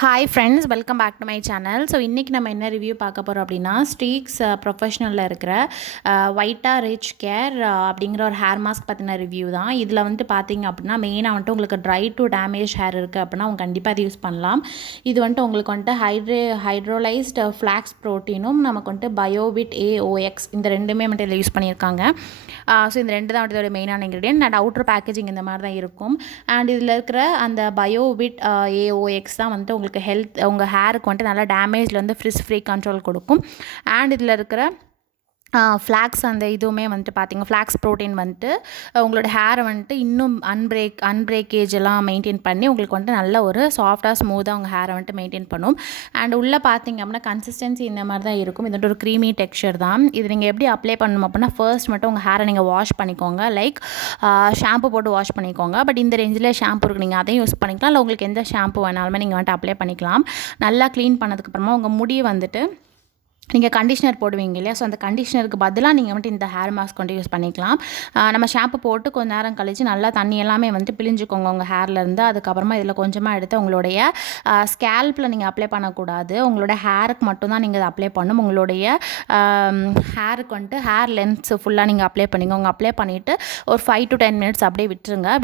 Hi friends, welcome back to my channel. So இன்றைக்கி நம்ம என்ன ரிவ்யூ பார்க்க போகிறோம் அப்படின்னா, ஸ்ட்ரீக்ஸ் ப்ரொஃபஷ்னலில் இருக்கிற வைட்டாரிச் கேர் அப்படிங்கிற ஒரு ஹேர் மாஸ்க் பற்றின ரிவ்யூ தான். இதில் வந்துட்டு பார்த்தீங்க அப்படின்னா, மெயினாக வந்துட்டு உங்களுக்கு ட்ரை டு டேமேஜ் ஹேர் இருக்குது அப்படின்னா அவங்க கண்டிப்பாக இது யூஸ் பண்ணலாம். இது வந்துட்டு உங்களுக்கு வந்துட்டு ஹைட்ரோலைஸ்டு ஃப்ளாக்ஸ் ப்ரோட்டீனும் நமக்கு வந்துட்டு பயோவிட் ஏஓஎக்ஸ் இந்த ரெண்டுமே வந்துட்டு இதில் யூஸ் பண்ணியிருக்காங்க. ஸோ இந்த ரெண்டு தான் வந்துட்டு இதோட மெயினான இன்க்ரீடியன்ட். அண்ட் அவுட்டர் பேக்கேஜிங் இந்த மாதிரி தான் இருக்கும். அண்ட் இதில் இருக்கிற அந்த பயோவிட் ஏஓஎக்ஸ் தான் வந்துட்டு உங்களுக்கு உங்கள் ஹேருக்கு வந்துட்டு நல்லா டேமேஜ்லேருந்து ஃப்ரீ கண்ட்ரோல் கொடுக்கும். அண்ட் இதில் இருக்கிற ஃப்ளாக்ஸ் அந்த இதுவுமே வந்துட்டு பார்த்திங்க ஃப்ளாக்ஸ் ப்ரோட்டீன் வந்துட்டு உங்களோட ஹேரை வந்துட்டு இன்னும் அன்பிரேக்கேஜ் எல்லாம் மெயின்டைன் பண்ணி உங்களுக்கு வந்துட்டு நல்ல ஒரு சாஃப்டாக ஸ்மூத்தாக உங்கள் ஹேரை வந்துட்டு மெயின்டைன் பண்ணும். அண்ட் உள்ளே பார்த்திங்க அப்படின்னா கன்சிஸ்டன்சி இந்த மாதிரி தான் இருக்கும். இது வந்துட்டு ஒரு க்ரீமி டெக்ஸ்சர் தான். இது நீங்கள் எப்படி அப்ளை பண்ணணும் அப்படின்னா, ஃபர்ஸ்ட் மட்டும் உங்கள் ஹேரை நீங்கள் வாஷ் பண்ணிக்கோங்க. லைக் ஷாம்பு போட்டு வாஷ் பண்ணிக்கோங்க. பட் இந்த ரேஞ்சில் ஷாம்பு இருக்குது, நீங்கள் அதையும் யூஸ் பண்ணிக்கலாம். இல்லை உங்களுக்கு எந்த ஷாம்பு வேணாலுமே நீங்கள் வந்துட்டு அப்ளை பண்ணிக்கலாம். நல்லா க்ளீன் பண்ணதுக்கப்புறமா உங்கள் முடியை வந்துட்டு நீங்கள் கண்டிஷ்னர் போடுவீங்க இல்லையா, ஸோ அந்த கண்டிஷ்னருக்கு பதிலாக நீங்கள் வந்துட்டு இந்த ஹேர் மாஸ்க் வந்துட்டு யூஸ் பண்ணிக்கலாம். நம்ம ஷாம்பு போட்டு கொஞ்சம் நேரம் கழித்து நல்லா தண்ணி எல்லாமே வந்துட்டு பிழிஞ்சுக்கோங்க உங்கள் ஹேர்லேருந்து. அதுக்கப்புறமா இதில் கொஞ்சமாக எடுத்து உங்களுடைய ஸ்கேல்பில் நீங்கள் அப்ளை பண்ணக்கூடாது. உங்களோட ஹேருக்கு மட்டும்தான் நீங்கள் இதை அப்ளை பண்ணணும். உங்களுடைய ஹேருக்கு வந்துட்டு ஹேர் லென்த்ஸ் ஃபுல்லாக நீங்கள் அப்ளை பண்ணிக்கோங்க. அப்ளை பண்ணிவிட்டு ஒரு 5 to 10 minutes அப்படியே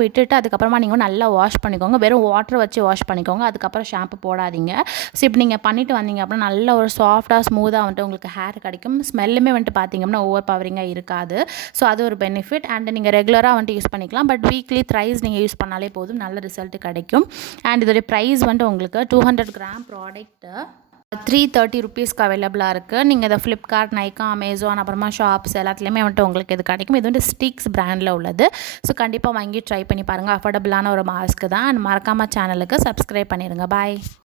விட்டுட்டு அதுக்கப்புறமா நீங்கள் நல்லா வாஷ் பண்ணிக்கோங்க. வெறும் வாட்டர் வச்சு வாஷ் பண்ணிக்கோங்க. அதுக்கப்புறம் ஷாம்பு போடாதீங்க. ஸோ இப்படி நீங்கள் பண்ணிவிட்டு வந்தீங்க அப்படின்னா நல்ல ஒரு சாஃப்டாக ஸ்மூத்தாக உங்களுக்கு ஹேர் கிடைக்கும். ஸ்மெல்லுமே வந்துட்டு பார்த்தீங்கன்னா ஓவர் பவரிங்காக இருக்காது. ஸோ அது ஒரு பெனிஃபிட். அண்ட் நீங்கள் ரெகுலராக வந்துட்டு யூஸ் பண்ணிக்கலாம். பட் வீக்லி த்ரைஸ் நீங்கள் யூஸ் பண்ணாலே போதும், நல்ல ரிசல்ட் கிடைக்கும். அண்ட் இதோடைய ப்ரைஸ் வந்துட்டு உங்களுக்கு 200 கிராம் ப்ராடக்ட்டு 330 rupeesக்கு அவைலபிளாக இருக்குது. நீங்கள் இதை ஃப்ளிப்கார்ட், நைக்கா, அமேசான், அப்புறமா ஷாப்ஸ் எல்லாத்துலேயுமே வந்துட்டு உங்களுக்கு இது கிடைக்கும். இது வந்துட்டு ஸ்ட்ரீக்ஸ் பிராண்டில் உள்ளது. ஸோ கண்டிப்பாக வாங்கி ட்ரை பண்ணி பாருங்கள். அஃபோர்டபுளான ஒரு மாஸ்க்கு தான். அண்ட் மறக்காமல் சேனலுக்கு சப்ஸ்கிரைப் பண்ணிடுங்க. பாய்.